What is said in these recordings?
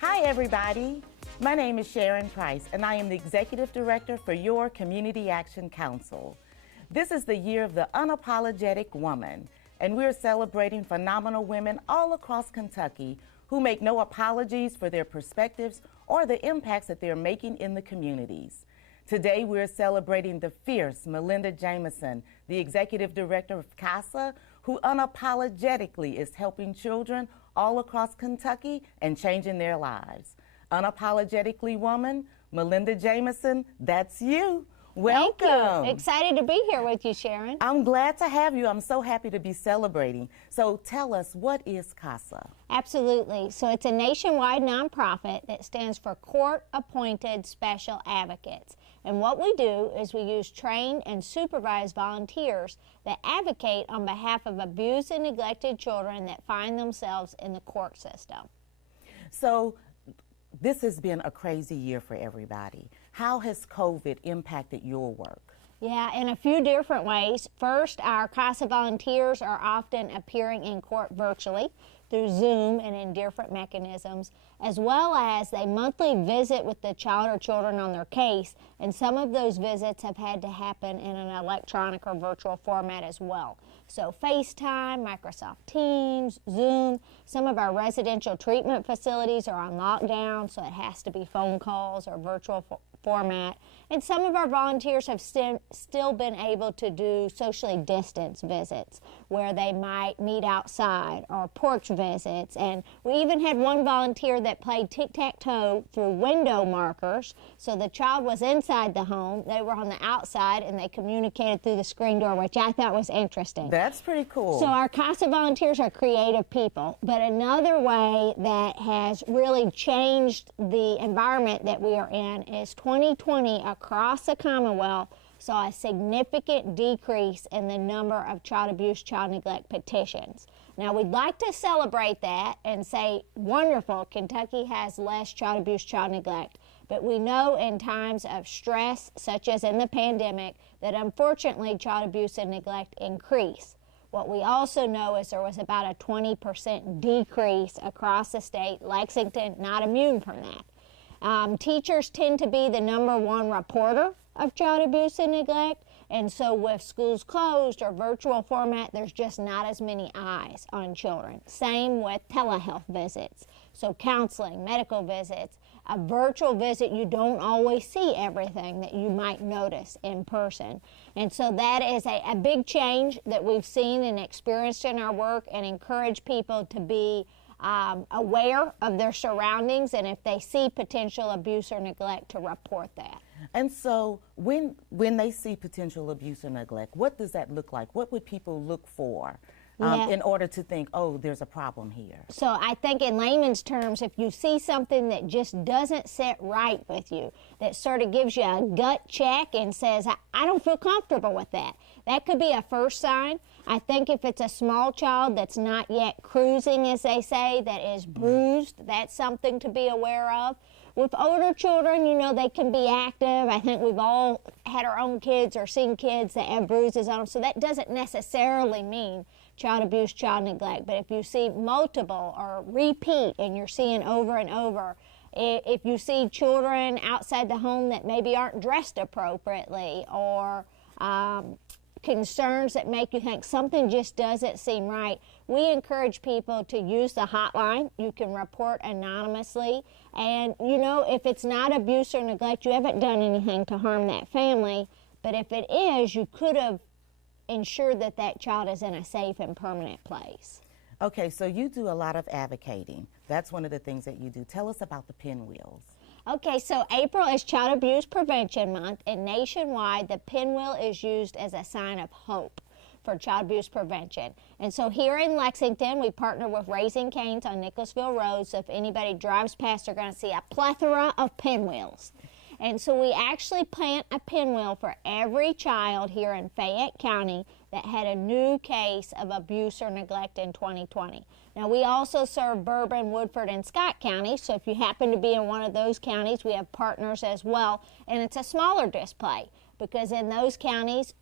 Hi everybody, my name is Sharon Price and I am the Executive Director for your Community Action Council. This is the year of the Unapologetic Woman, and we're celebrating phenomenal women all across Kentucky who make no apologies for their perspectives or the impacts that they're making in the communities. Today we're celebrating the fierce Melynda Jamison, the Executive Director of Casa, who unapologetically is helping children all across Kentucky and changing their lives. Unapologetically Woman, Melynda Jamison, that's you. Welcome. Thank you. Excited to be here with you, Sharon. I'm glad to have you. I'm so happy to be celebrating. So tell us, what is CASA? Absolutely. So it's a nationwide nonprofit that stands for Court-Appointed Special Advocates. And what we do is we use trained and supervised volunteers that advocate on behalf of abused and neglected children that find themselves in the court system. So this has been a crazy year for everybody. How has COVID impacted your work? Yeah, in a few different ways. First, our CASA volunteers are often appearing in court virtually through Zoom and in different mechanisms, as well as a monthly visit with the child or children on their case, and some of those visits have had to happen in an electronic or virtual format as well. So FaceTime, Microsoft Teams, Zoom. Some of our residential treatment facilities are on lockdown, so it has to be phone calls or virtual format. And some of our volunteers have still been able to do socially distanced visits where they might meet outside, or porch visits. And we even had one volunteer that played tic-tac-toe through window markers. So the child was inside the home, they were on the outside, and they communicated through the screen door, which I thought was interesting. That's pretty cool. So our CASA volunteers are creative people. But another way that has really changed the environment that we are in is 2020 across the Commonwealth saw a significant decrease in the number of child abuse, child neglect petitions. Now, we'd like to celebrate that and say, wonderful, Kentucky has less child abuse, child neglect. But we know in times of stress, such as in the pandemic, that unfortunately child abuse and neglect increase. What we also know is there was about a 20% decrease across the state. Lexington, not immune from that. Teachers tend to be the #1 reporter of child abuse and neglect, and so with schools closed or virtual format, there's just not as many eyes on children. Same with telehealth visits. So counseling, medical visits, a virtual visit, you don't always see everything that you might notice in person. And so that is a big change that we've seen and experienced in our work, and encourage people to be aware of their surroundings, and if they see potential abuse or neglect, to report that. And so when they see potential abuse or neglect, what does that look like? What would people look for in order to think, oh, there's a problem here? So I think in layman's terms, if you see something that just doesn't sit right with you, that sort of gives you a gut check and says, I don't feel comfortable with that, that could be a first sign. I think if it's a small child that's not yet cruising, as they say, that is bruised, that's something to be aware of. With older children, you know, they can be active. I think we've all had our own kids or seen kids that have bruises on them, so that doesn't necessarily mean child abuse, child neglect. But if you see multiple or repeat, and you're seeing over and over, if you see children outside the home that maybe aren't dressed appropriately, or concerns that make you think something just doesn't seem right, we encourage people to use the hotline. You can report anonymously, and you know, if it's not abuse or neglect, you haven't done anything to harm that family, but if it is, you could have ensured that that child is in a safe and permanent place. Okay, so you do a lot of advocating. That's one of the things that you do. Tell us about the pinwheels. Okay, so April is Child Abuse Prevention Month, and nationwide the pinwheel is used as a sign of hope. for child abuse prevention. And so here in Lexington, we partner with Raising Cane's on Nicholasville Road. So if anybody drives past, they're going to see a plethora of pinwheels. And so we actually plant a pinwheel for every child here in Fayette County that had a new case of abuse or neglect in 2020. Now, we also serve Bourbon, Woodford, and Scott counties, so if you happen to be in one of those counties, we have partners as well, and it's a smaller display because in those counties,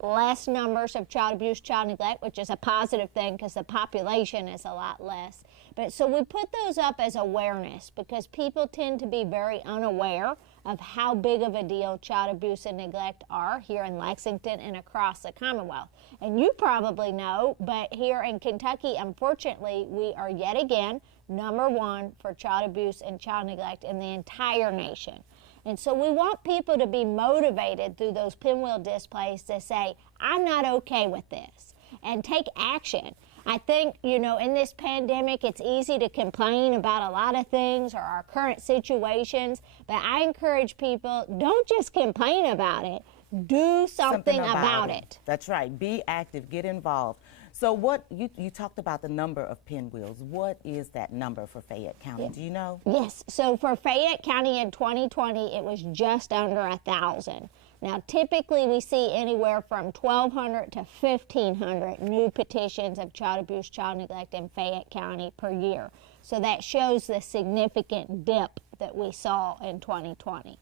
less numbers of child abuse, child neglect, which is a positive thing because the population is a lot less. But so we put those up as awareness because people tend to be very unaware of how big of a deal child abuse and neglect are here in Lexington and across the Commonwealth. And you probably know, but here in Kentucky, unfortunately, we are yet again #1 for child abuse and child neglect in the entire nation. And so we want people to be motivated through those pinwheel displays to say, I'm not okay with this, and take action. I think, you know, in this pandemic, it's easy to complain about a lot of things or our current situations, but I encourage people, don't just complain about it, do something about it. That's right. Be active, get involved. So what, you talked about the number of pinwheels. What is that number for Fayette County? Do you know? Yes. So for Fayette County in 2020, it was just under 1,000. Now, typically we see anywhere from 1,200 to 1,500 new petitions of child abuse, child neglect in Fayette County per year. So that shows the significant dip that we saw in 2020.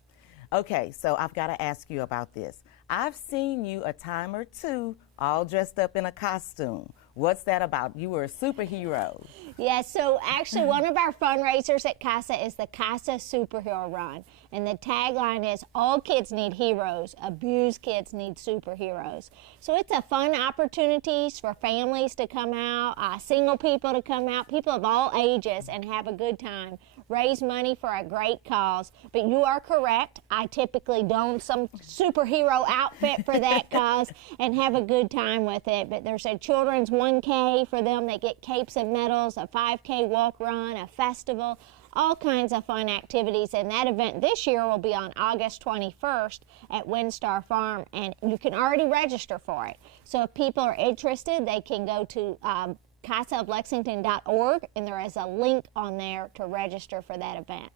Okay, so I've got to ask you about this. I've seen you a time or two all dressed up in a costume. What's that about? You were a superhero. Yeah, so actually one of our fundraisers at Casa is the Casa Superhero Run. And the tagline is, all kids need heroes, abused kids need superheroes. So it's a fun opportunity for families to come out, single people to come out, people of all ages, and have a good time. Raise money for a great cause. But you are correct. I typically don some superhero outfit for that cause and have a good time with it. But there's a children's 1K for them. They get capes and medals, a 5K walk run, a festival, all kinds of fun activities. And that event this year will be on August 21st at Windstar Farm, and you can already register for it. So if people are interested, they can go to casaoflexington.org, and there is a link on there to register for that event.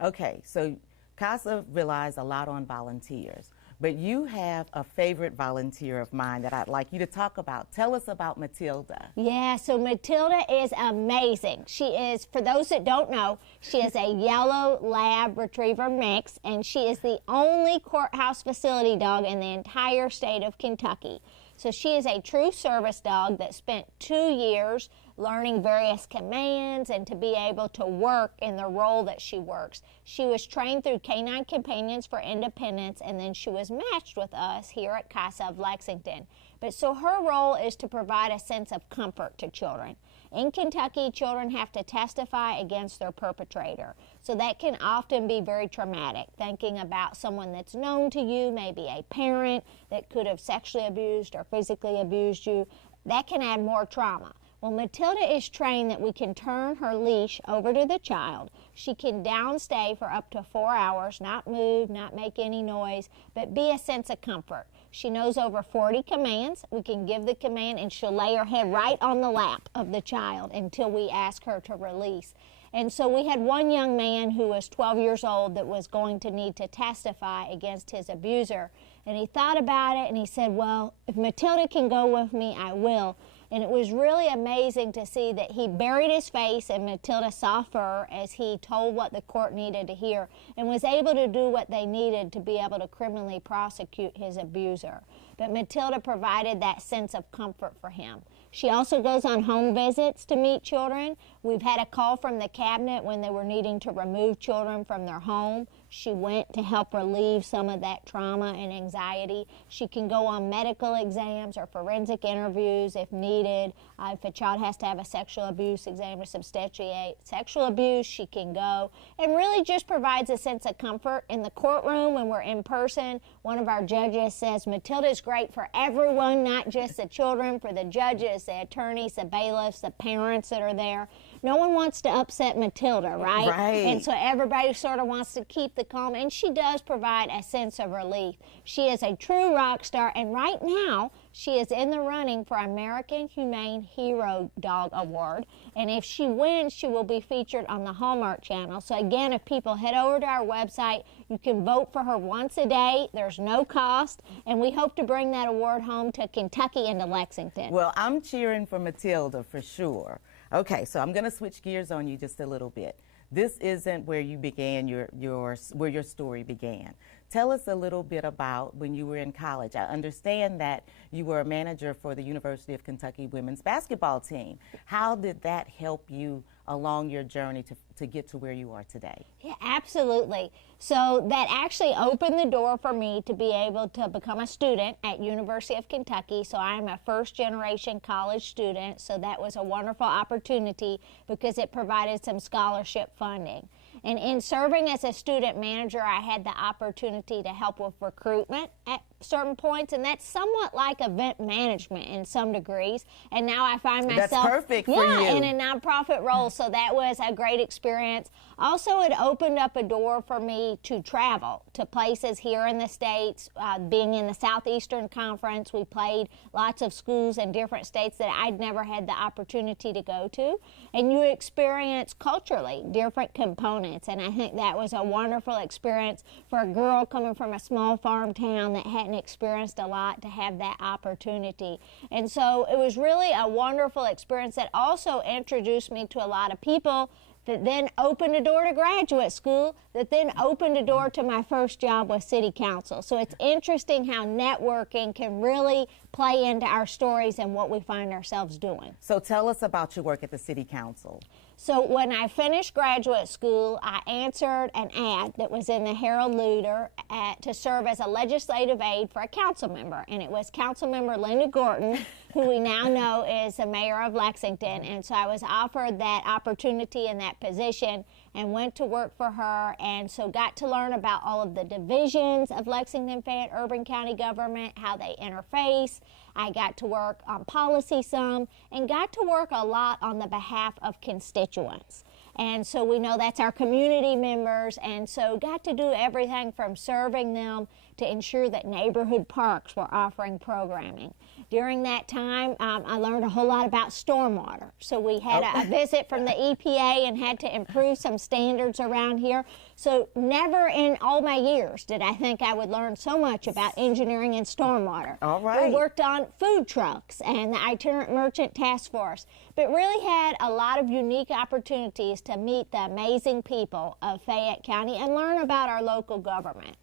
Okay, so Casa relies a lot on volunteers, but you have a favorite volunteer of mine that I'd like you to talk about. Tell us about Matilda. Yeah, so Matilda is amazing. She is, for those that don't know, she is a yellow lab retriever mix, and she is the only courthouse facility dog in the entire state of Kentucky. So she is a true service dog that spent 2 years learning various commands and to be able to work in the role that she works. She was trained through Canine Companions for Independence, and then she was matched with us here at Casa of Lexington. But so her role is to provide a sense of comfort to children. In Kentucky, children have to testify against their perpetrator. So that can often be very traumatic, thinking about someone that's known to you, maybe a parent that could have sexually abused or physically abused you. That can add more trauma. Well, Matilda is trained that we can turn her leash over to the child. She can downstay for up to 4 hours, not move, not make any noise, but be a sense of comfort. She knows over 40 commands. We can give the command and she'll lay her head right on the lap of the child until we ask her to release. And so we had one young man who was 12 years old that was going to need to testify against his abuser. And he thought about it and he said, well, if Matilda can go with me, I will. And it was really amazing to see that he buried his face in Matilda's soft fur as he told what the court needed to hear and was able to do what they needed to be able to criminally prosecute his abuser. But Matilda provided that sense of comfort for him. She also goes on home visits to meet children. We've had a call from the cabinet when they were needing to remove children from their home. She went to help relieve some of that trauma and anxiety. She can go on medical exams or forensic interviews if needed. If a child has to have a sexual abuse exam to substantiate sexual abuse, she can go. And really just provides a sense of comfort. In the courtroom, when we're in person, one of our judges says, Matilda's great for everyone, not just the children, for the judges, the attorneys, the bailiffs, the parents that are there. No one wants to upset Matilda, right? Right. And so everybody sort of wants to keep the calm, and she does provide a sense of relief. She is a true rock star, and right now, she is in the running for American Humane Hero Dog Award. And if she wins, she will be featured on the Hallmark Channel. So again, if people head over to our website, you can vote for her once a day. There's no cost. And we hope to bring that award home to Kentucky and to Lexington. Well, I'm cheering for Matilda for sure. Okay, so I'm going to switch gears on you just a little bit. This isn't where you began where your story began. Tell us a little bit about when you were in college. I understand that you were a manager for the University of Kentucky women's basketball team. How did that help you along your journey to get to where you are today? Yeah, absolutely. So that actually opened the door for me to be able to become a student at University of Kentucky. So I'm a first-generation college student, so that was a wonderful opportunity because it provided some scholarship funding. And in serving as a student manager, I had the opportunity to help with recruitment at certain points, and that's somewhat like event management in some degrees. And now I find myself that's perfect for you. in a nonprofit role, so that was a great experience. Also, it opened up a door for me to travel to places here in the States. Being in the Southeastern Conference, we played lots of schools in different states that I'd never had the opportunity to go to. And you experience culturally different components, and I think that was a wonderful experience for a girl coming from a small farm town that hadn't experienced a lot to have that opportunity. And so it was really a wonderful experience that also introduced me to a lot of people, that then opened a door to graduate school, that then opened a door to my first job with City Council. So it's interesting how networking can really play into our stories and what we find ourselves doing. So tell us about your work at the City Council. So when I finished graduate school, I answered an ad that was in the Herald-Leader to serve as a legislative aide for a council member. And it was Councilmember Linda Gorton, who we now know is the mayor of Lexington. And so I was offered that opportunity in that position and went to work for her, and so got to learn about all of the divisions of Lexington Fayette Urban County government, how they interface. I got to work on policy some, and got to work a lot on the behalf of constituents. And so we know that's our community members, and so got to do everything from serving them to ensure that neighborhood parks were offering programming. During that time, I learned a whole lot about stormwater. So we had a visit from the EPA and had to improve some standards around here. So never in all my years did I think I would learn so much about engineering and stormwater. All right. We worked on food trucks and the Itinerant Merchant Task Force, but really had a lot of unique opportunities to meet the amazing people of Fayette County and learn about our local government.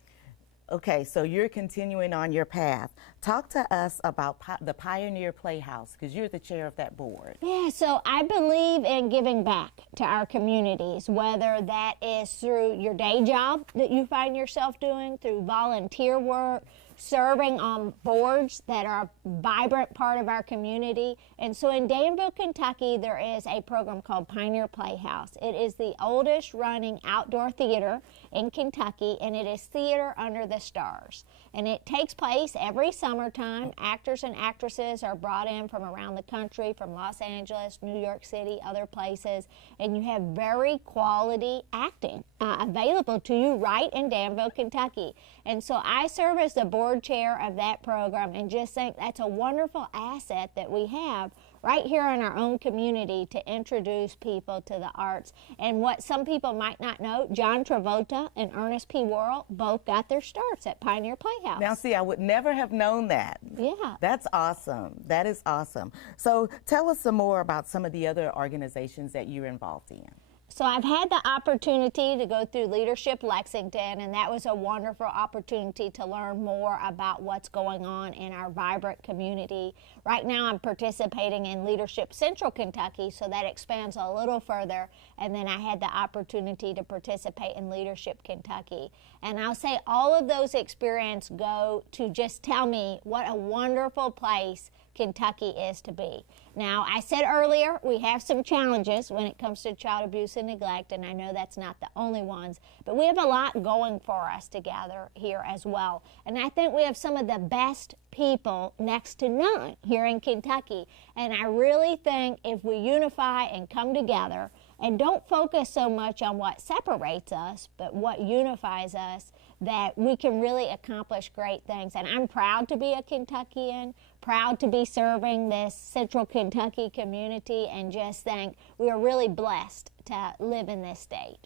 Okay, so you're continuing on your path. Talk to us about the Pioneer Playhouse, because you're the chair of that board. Yeah, so I believe in giving back to our communities, whether that is through your day job that you find yourself doing, through volunteer work, serving on boards that are a vibrant part of our community. And so in Danville, Kentucky, there is a program called Pioneer Playhouse. It is the oldest running outdoor theater in Kentucky, and it is theater under the stars. And it takes place every summertime. Actors and actresses are brought in from around the country, from Los Angeles, New York City, other places, and you have very quality acting available to you right in Danville, Kentucky. And so I serve as the board chair of that program and just think that's a wonderful asset that we have right here in our own community to introduce people to the arts. And what some people might not know, John Travolta and Ernest P. Worrell both got their starts at Pioneer Playhouse. Now, see, I would never have known that. Yeah. That's awesome. That is awesome. So tell us some more about some of the other organizations that you're involved in. So I've had the opportunity to go through Leadership Lexington, and that was a wonderful opportunity to learn more about what's going on in our vibrant community. Right now I'm participating in Leadership Central Kentucky, so that expands a little further, and then I had the opportunity to participate in Leadership Kentucky. And I'll say all of those experiences go to just tell me what a wonderful place Kentucky is to be. Now, I said earlier, we have some challenges when it comes to child abuse and neglect, and I know that's not the only ones, but we have a lot going for us together here as well. And I think we have some of the best people next to none here in Kentucky. And I really think if we unify and come together and don't focus so much on what separates us, but what unifies us, that we can really accomplish great things. And I'm proud to be a Kentuckian, proud to be serving this Central Kentucky community and just think we are really blessed to live in this state.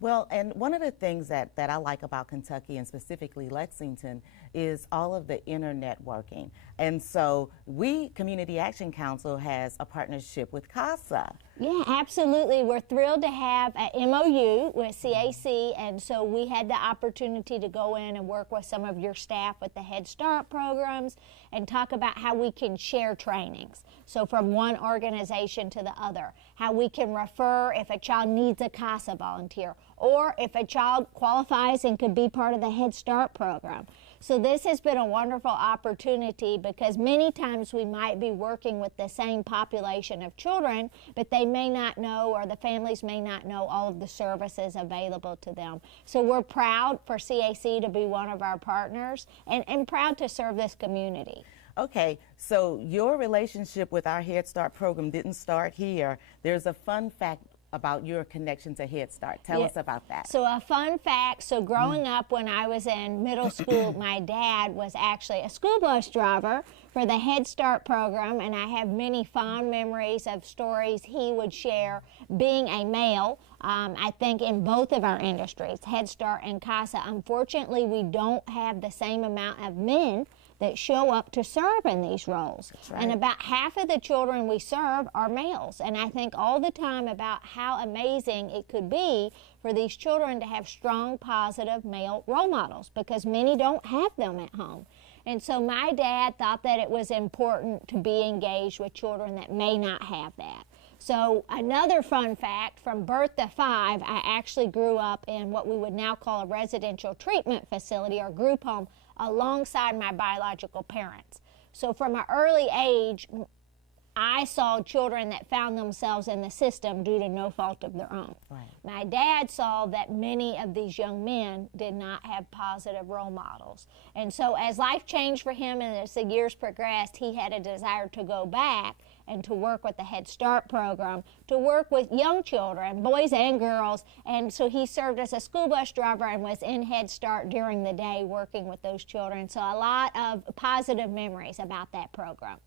Well, and one of the things that I like about Kentucky and specifically Lexington is all of the internetworking. And so we, Community Action Council, has a partnership with Casa. Yeah, absolutely. We're thrilled to have an MOU with CAC, and so we had the opportunity to go in and work with some of your staff with the Head Start programs and talk about how we can share trainings. So from one organization to the other, how we can refer if a child needs a Casa volunteer, or if a child qualifies and could be part of the Head Start program. So this has been a wonderful opportunity because many times we might be working with the same population of children, but they may not know, or the families may not know, all of the services available to them. So we're proud for CAC to be one of our partners and proud to serve this community. Okay, so your relationship with our Head Start program didn't start here. There's a fun fact about your connection to Head Start. Tell us about that. So a fun fact, so growing up when I was in middle school, my dad was actually a school bus driver for the Head Start program, and I have many fond memories of stories he would share being a male. I think in both of our industries, Head Start and Casa, unfortunately we don't have the same amount of men that show up to serve in these roles. Right. And about half of the children we serve are males. And I think all the time about how amazing it could be for these children to have strong, positive male role models, because many don't have them at home. And so my dad thought that it was important to be engaged with children that may not have that. So another fun fact, from birth to 5, I actually grew up in what we would now call a residential treatment facility or group home alongside my biological parents. So from an early age, I saw children that found themselves in the system due to no fault of their own. Right. My dad saw that many of these young men did not have positive role models. And so as life changed for him and as the years progressed, he had a desire to go back and to work with the Head Start program, to work with young children, boys and girls. And so he served as a school bus driver and was in Head Start during the day working with those children. So a lot of positive memories about that program.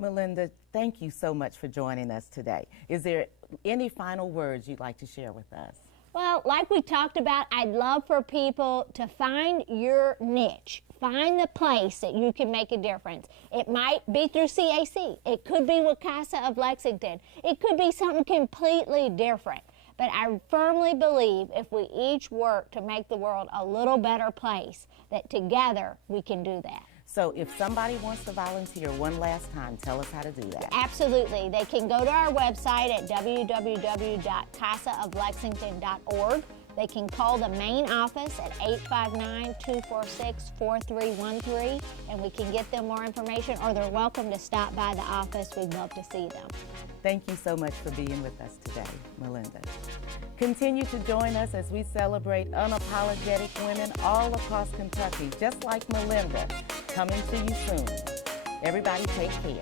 Melynda, thank you so much for joining us today. Is there any final words you'd like to share with us? Well, like we talked about, I'd love for people to find your niche. Find the place that you can make a difference. It might be through CAC. It could be with Casa of Lexington. It could be something completely different. But I firmly believe if we each work to make the world a little better place, that together we can do that. So if somebody wants to volunteer one last time, tell us how to do that. Absolutely. They can go to our website at www.casaoflexington.org. They can call the main office at 859-246-4313, and we can get them more information, or they're welcome to stop by the office. We'd love to see them. Thank you so much for being with us today, Melynda. Continue to join us as we celebrate unapologetic women all across Kentucky, just like Melynda, coming to you soon. Everybody take care.